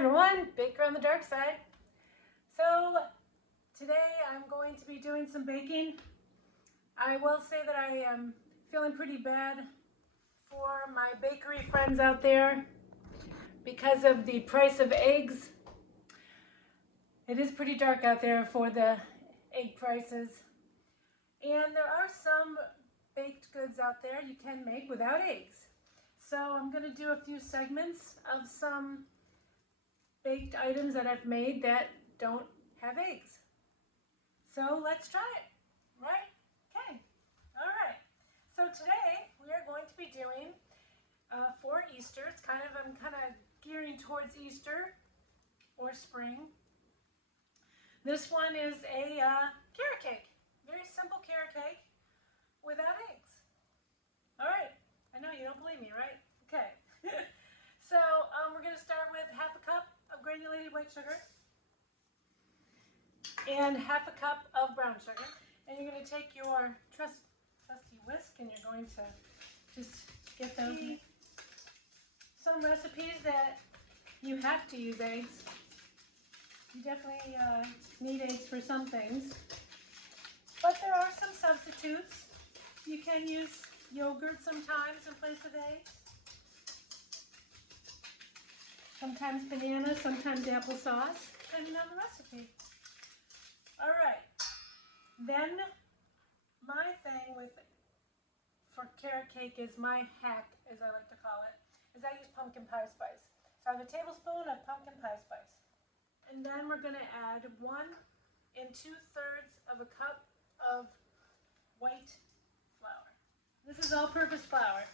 everyone, Baker on the Dark Side. So today I'm going to be doing some baking. I will say that I am feeling pretty bad for my bakery friends out there because of the price of eggs. It is pretty dark out there for the egg prices. And there are some baked goods out there you can make without eggs. So I'm going to do a few segments of some baked items that I've made that don't have eggs. So let's try it, right? Okay, all right. So today we are going to be doing for Easter. I'm kind of gearing towards Easter or spring. This one is a carrot cake, very simple carrot cake without eggs. All right, I know you don't believe me, right? Okay. So we're going to start with half a cup of granulated white sugar and half a cup of brown sugar. And you're going to take your trusty whisk and you're going to just get those. Some recipes that you have to use eggs. You definitely need eggs for some things. But there are some substitutes. You can use yogurt sometimes in place of eggs. Sometimes banana, sometimes applesauce, depending on the recipe. All right. Then my thing for carrot cake is my hack, as I like to call it, is I use pumpkin pie spice. So I have a tablespoon of pumpkin pie spice. And then we're going to add 1 2/3 of a cup of white flour. This is all-purpose flour.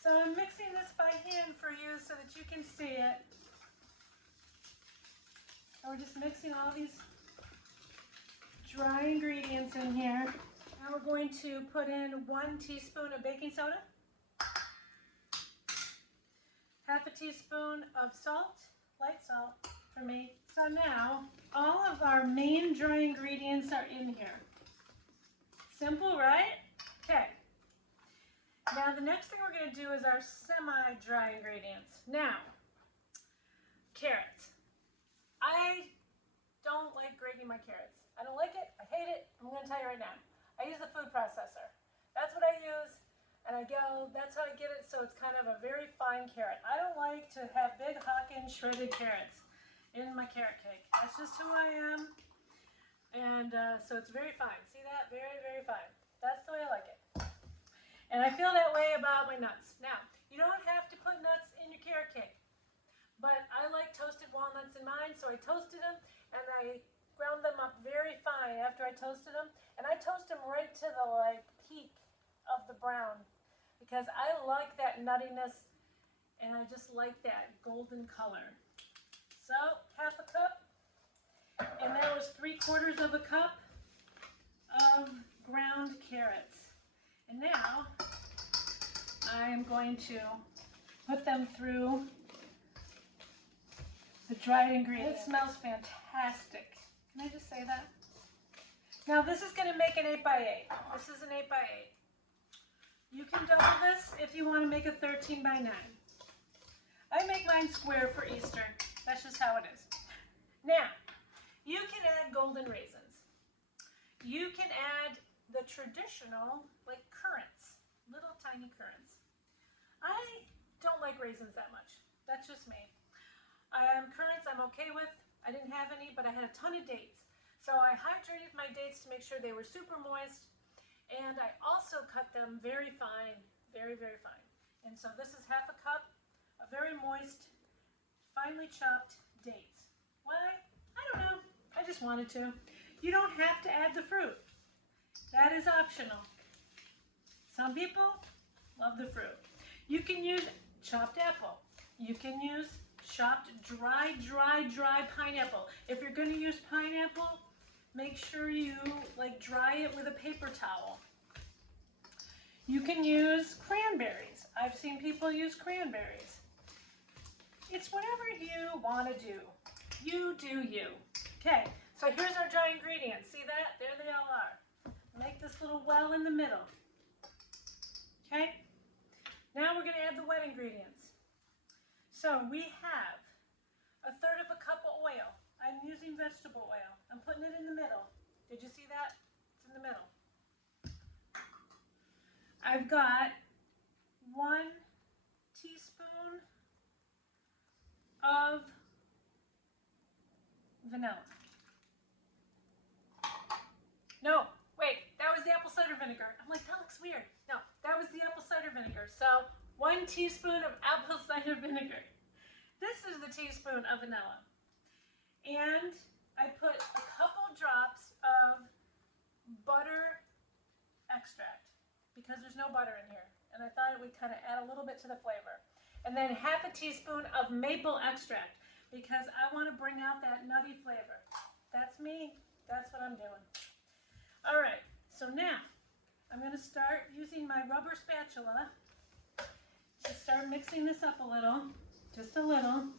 So I'm mixing this by hand for you so that you can see it. And we're just mixing all these dry ingredients in here. Now we're going to put in 1 teaspoon of baking soda, half a teaspoon of salt, light salt for me. So now all of our main dry ingredients are in here. Simple, right? Okay. Now the next thing we're going to do is our semi-dry ingredients. Now, carrots. I don't like grating my carrots. I don't like it. I hate it. I'm going to tell you right now. I use the food processor. That's what I use, and that's how I get it, so it's kind of a very fine carrot. I don't like to have big hockin' shredded carrots in my carrot cake. That's just who I am, and so it's very fine. See that? Very, very fine. That's the way I like it. And I feel that way about my nuts. Now, you don't have to put nuts in your carrot cake, but I like toasted walnuts in mine, so I toasted them, and I ground them up very fine after I toasted them, and I toast them right to the peak of the brown, because I like that nuttiness, and I just like that golden color. So, half a cup, and that was 3/4 of a cup of ground carrots. And now, I am going to put them through the dried ingredients. It smells fantastic. Can I just say that? Now this is going to make an 8x8. This is an 8x8. You can double this if you want to make a 13x9. I make mine square for Easter. That's just how it is. Now, you can add golden raisins. You can add the traditional, like currants, little tiny currants. I don't like raisins that much. That's just me. Currants I'm okay with. I didn't have any, but I had a ton of dates. So I hydrated my dates to make sure they were super moist, and I also cut them very fine, very, very fine. And so this is half a cup of very moist, finely chopped dates. Why? I don't know. I just wanted to. You don't have to add the fruit. That is optional. Some people love the fruit. You can use chopped apple. You can use chopped dry pineapple. If you're going to use pineapple, make sure you dry it with a paper towel. You can use cranberries. I've seen people use cranberries. It's whatever you want to do. You do you. Okay, so here's our dry ingredients. See that? There they all are. Make this little well in the middle. Okay? Now we're going to add the wet ingredients. So we have 1/3 of a cup of oil. I'm using vegetable oil. I'm putting it in the middle. Did you see that? It's in the middle. I've got 1 teaspoon of vanilla. No, wait, that was the apple cider vinegar. I'm like, that looks weird. No, that was the apple cider vinegar. So 1 teaspoon of apple cider vinegar. This is the teaspoon of vanilla. And I put a couple drops of butter extract because there's no butter in here. And I thought it would kind of add a little bit to the flavor. And then 1/2 teaspoon of maple extract because I want to bring out that nutty flavor. That's me. That's what I'm doing. All right, so now I'm going to start using my rubber spatula to start mixing this up a little, just a little.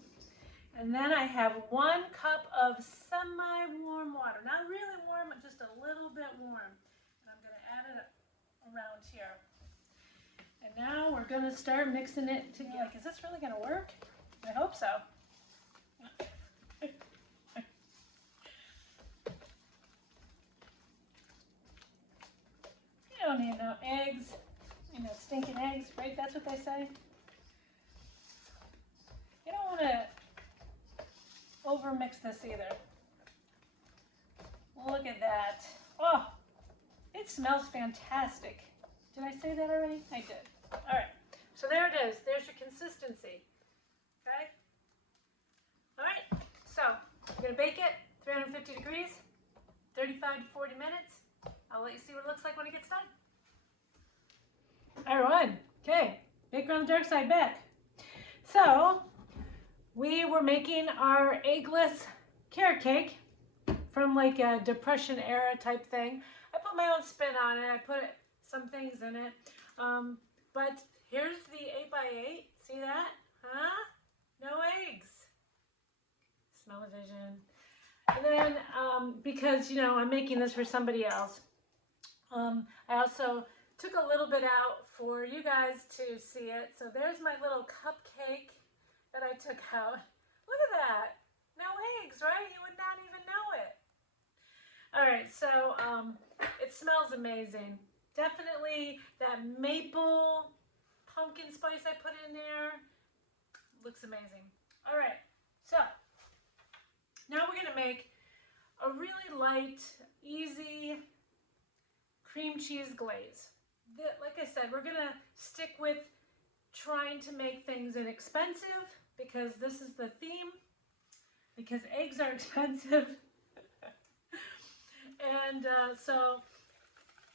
And then I have 1 cup of semi-warm water. Not really warm, but just a little bit warm. And I'm going to add it around here. And now we're going to start mixing it together. Like, is this really going to work? I hope so. You don't need no eggs. You know, stinking eggs, right? That's what they say. You don't want to over-mix this either. Look at that. Oh, it smells fantastic. Did I say that already? I did. All right, so there it is. There's your consistency, okay? All right, so I'm gonna bake it 350 degrees, 35 to 40 minutes. I'll let you see what it looks like when it gets done. Everyone, okay, Baker on the Dark Side back. So, we were making our eggless carrot cake from like a Depression era type thing. I put my own spin on it. I put some things in it. But here's the 8x8. See that? Huh? No eggs. Smell-o-vision. And then, because, you know, I'm making this for somebody else, I also took a little bit out for you guys to see it. So there's my little cupcake that I took out. Look at that. No eggs, right? You would not even know it. All right, so it smells amazing. Definitely that maple pumpkin spice I put in there. Looks amazing. All right, so now we're gonna make a really light, easy cream cheese glaze. Like I said, we're gonna stick with trying to make things inexpensive because this is the theme, because eggs are expensive. And so,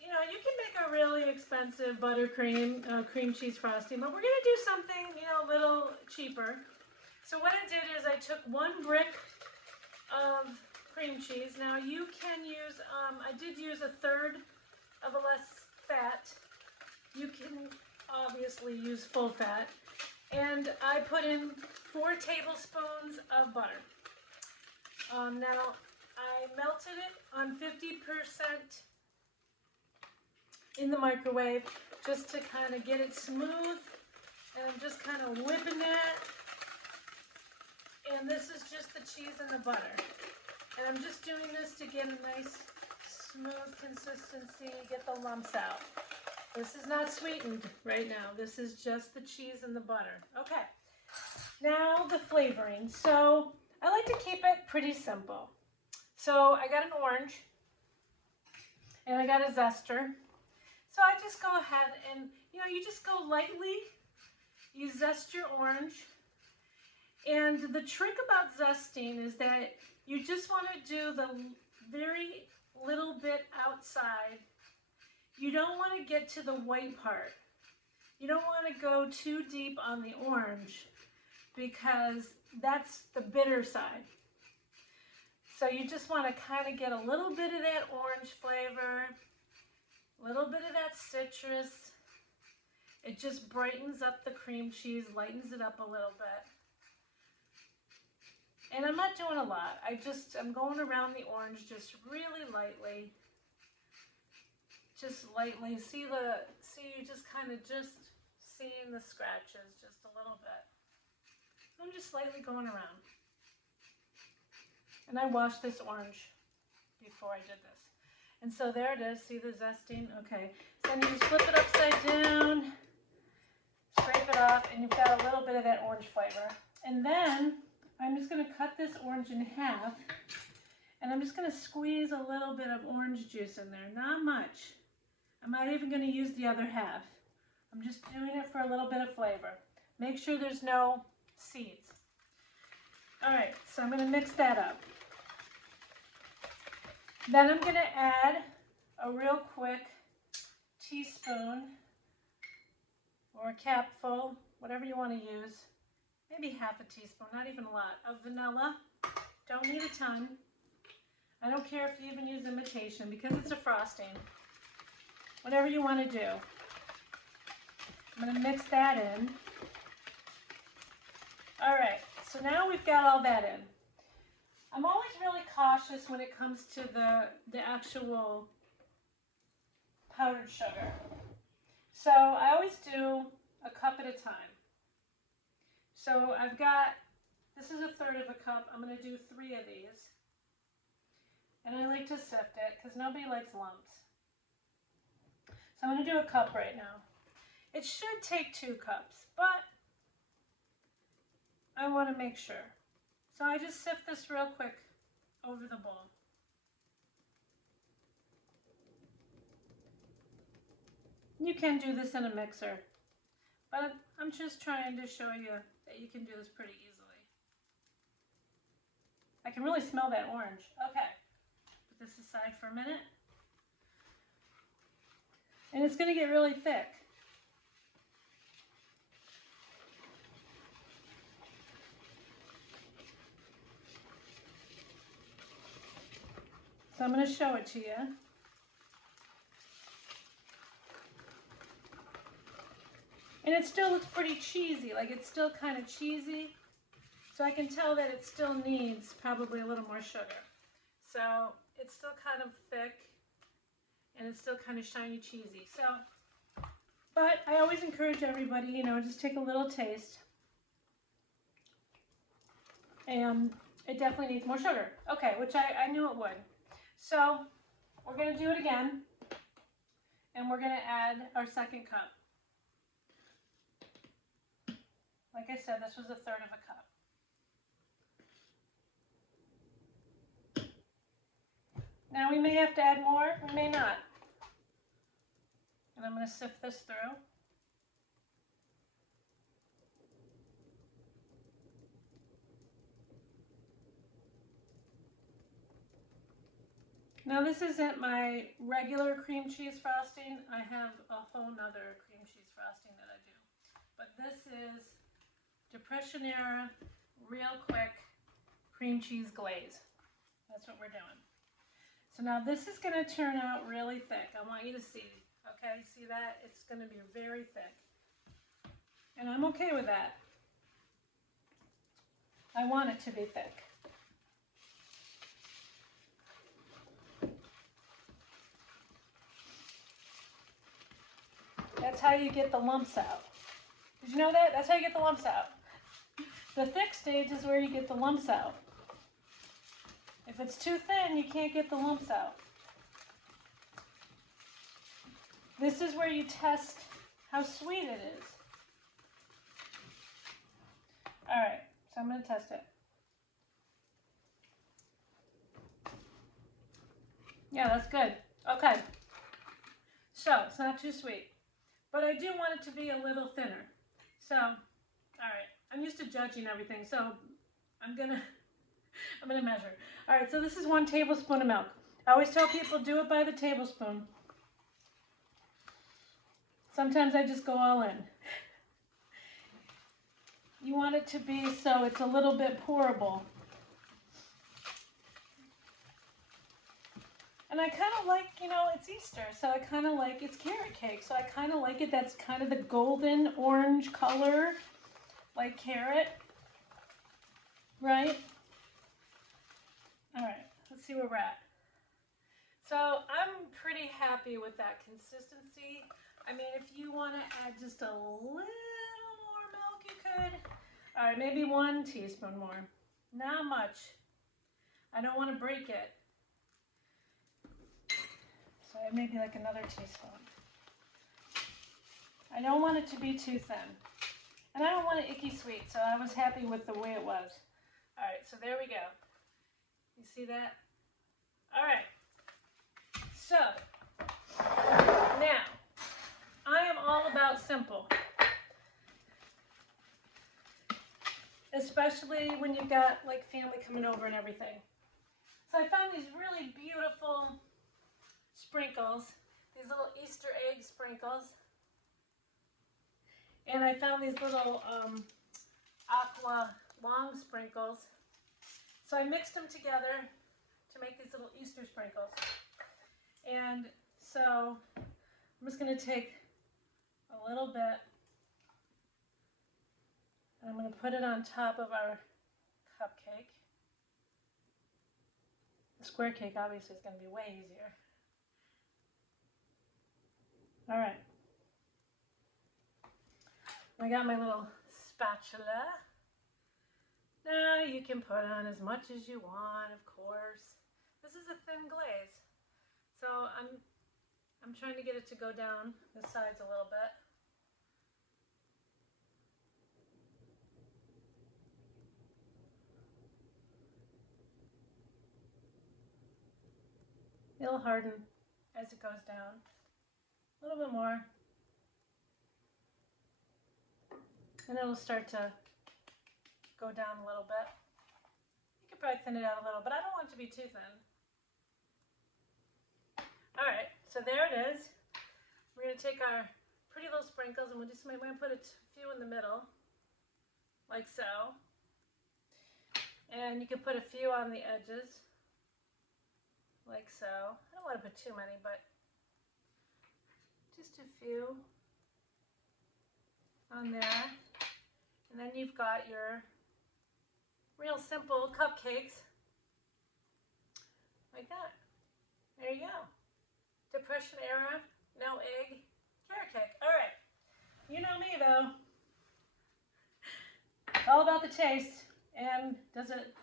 you know, you can make a really expensive buttercream, cream cheese frosting, but we're gonna do something, you know, a little cheaper. So what I did is I took 1 brick of cream cheese. Now you can use, I did use 1/3 of a less fat. You can obviously use full fat. And I put in 4 tablespoons of butter. Now I melted it on 50% in the microwave just to kind of get it smooth. And I'm just kind of whipping that. And this is just the cheese and the butter. And I'm just doing this to get a nice smooth consistency, get the lumps out. This is not sweetened right now. This is just the cheese and the butter. Okay, now the flavoring. So I like to keep it pretty simple. So I got an orange and I got a zester. So I just go ahead and, you know, you just go lightly. You zest your orange. And the trick about zesting is that you just want to do the very little bit outside. You don't want to get to the white part. You don't want to go too deep on the orange because that's the bitter side. So you just want to kind of get a little bit of that orange flavor, a little bit of that citrus. It just brightens up the cream cheese, lightens it up a little bit. And I'm not doing a lot. I'm going around the orange just really lightly. Just lightly. See, you just kind of just seeing the scratches just a little bit. I'm just slightly going around. And I washed this orange before I did this. And so there it is. See the zesting? Okay. So then you just flip it upside down, scrape it off, and you've got a little bit of that orange flavor. And then I'm just going to cut this orange in half, and I'm just going to squeeze a little bit of orange juice in there. Not much. I'm not even going to use the other half. I'm just doing it for a little bit of flavor. Make sure there's no seeds. All right, so I'm going to mix that up. Then I'm going to add a real quick teaspoon or a capful, whatever you want to use, maybe half a teaspoon, not even a lot, of vanilla. Don't need a ton. I don't care if you even use imitation because it's a frosting. Whatever you want to do. I'm going to mix that in. All right, so now we've got all that in. I'm always really cautious when it comes to the actual powdered sugar. So I always do a cup at a time. So I've got, this is 1/3 of a cup. I'm going to do 3 of these. And I like to sift it because nobody likes lumps. So I'm going to do a cup right now. It should take 2 cups, but I want to make sure. So I just sift this real quick over the bowl. You can do this in a mixer, but I'm just trying to show you that you can do this pretty easily. I can really smell that orange. Okay, put this aside for a minute. And it's going to get really thick. So I'm going to show it to you. And it still looks pretty cheesy, like it's still kind of cheesy. So I can tell that it still needs probably a little more sugar. So it's still kind of thick and it's still kind of shiny cheesy. So, but I always encourage everybody, you know, just take a little taste. And it definitely needs more sugar. Okay, which I knew it would. So we're going to do it again. And we're going to add our 2nd cup. Like I said, this was 1/3 of a cup. Now we may have to add more, we may not. And I'm going to sift this through. Now this isn't my regular cream cheese frosting. I have a whole nother cream cheese frosting that I do. But this is Depression era, real quick cream cheese glaze. That's what we're doing. So now this is going to turn out really thick. I want you to see. Okay, see that? It's going to be very thick. And I'm okay with that. I want it to be thick. That's how you get the lumps out. Did you know that? That's how you get the lumps out. The thick stage is where you get the lumps out. If it's too thin, you can't get the lumps out. This is where you test how sweet it is. All right, so I'm going to test it. Yeah, that's good. Okay. So, it's not too sweet. But I do want it to be a little thinner. So, all right. I'm used to judging everything, so I'm gonna measure. All right, so this is 1 tablespoon of milk. I always tell people do it by the tablespoon. Sometimes I just go all in. You want it to be so it's a little bit pourable. And I kind of like, you know, it's Easter, so I kind of like, it's carrot cake, so I kind of like it. That's kind of the golden orange color, like carrot, right? All right, let's see where we're at. So I'm pretty happy with that consistency. I mean, if you want to add just a little more milk, you could. All right, maybe 1 teaspoon more. Not much. I don't want to break it. So maybe like another teaspoon. I don't want it to be too thin. And I don't want it icky sweet, so I was happy with the way it was. All right, so there we go. You see that? All right. So, now, I am all about simple. Especially when you've got like family coming over and everything. So I found these really beautiful sprinkles, these little Easter egg sprinkles. And I found these little aqua long sprinkles. So I mixed them together to make these little Easter sprinkles. And so I'm just going to take a little bit and I'm going to put it on top of our cupcake. The square cake obviously is going to be way easier. All right. I got my little spatula. Now you can put on as much as you want, of course. This is a thin glaze, so I'm trying to get it to go down the sides a little bit. It'll harden as it goes down. A little bit more. And it'll start to go down a little bit. You could probably thin it out a little, but I don't want it to be too thin. All right, so there it is. We're going to take our pretty little sprinkles and we're going to put a few in the middle, like so. And you can put a few on the edges, like so. I don't want to put too many, but just a few on there. And then you've got your real simple cupcakes, like that. There you go. Depression era, no egg, carrot cake. All right. You know me though. It's all about the taste. And is it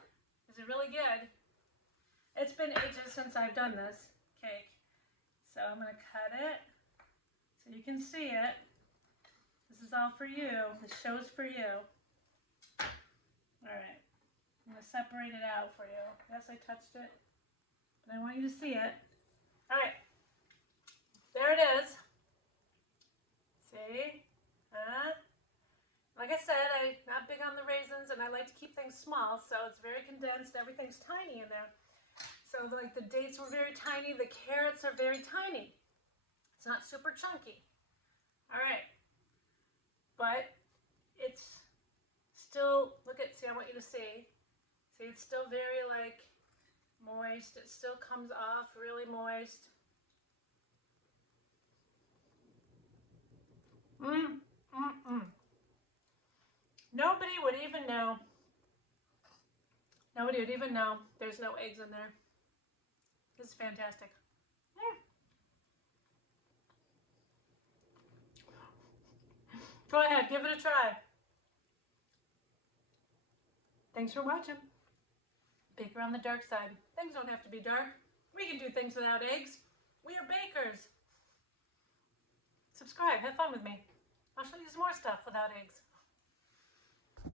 really good? It's been ages since I've done this cake. So I'm going to cut it so you can see it. This is all for you. This show's for you. All right. I'm going to separate it out for you. Yes, I touched it, but I want you to see it. All right. There it is. See? Like I said, I'm not big on the raisins, and I like to keep things small, so it's very condensed. Everything's tiny in there. So like the dates were very tiny. The carrots are very tiny. It's not super chunky. All right. But it's still, see, I want you to see. See, it's still very like moist. It still comes off really moist. Nobody would even know. Nobody would even know there's no eggs in there. This is fantastic. Go ahead, give it a try. Thanks for watching. Baker on the dark side. Things don't have to be dark. We can do things without eggs. We are bakers. Subscribe, have fun with me. I'll show you some more stuff without eggs.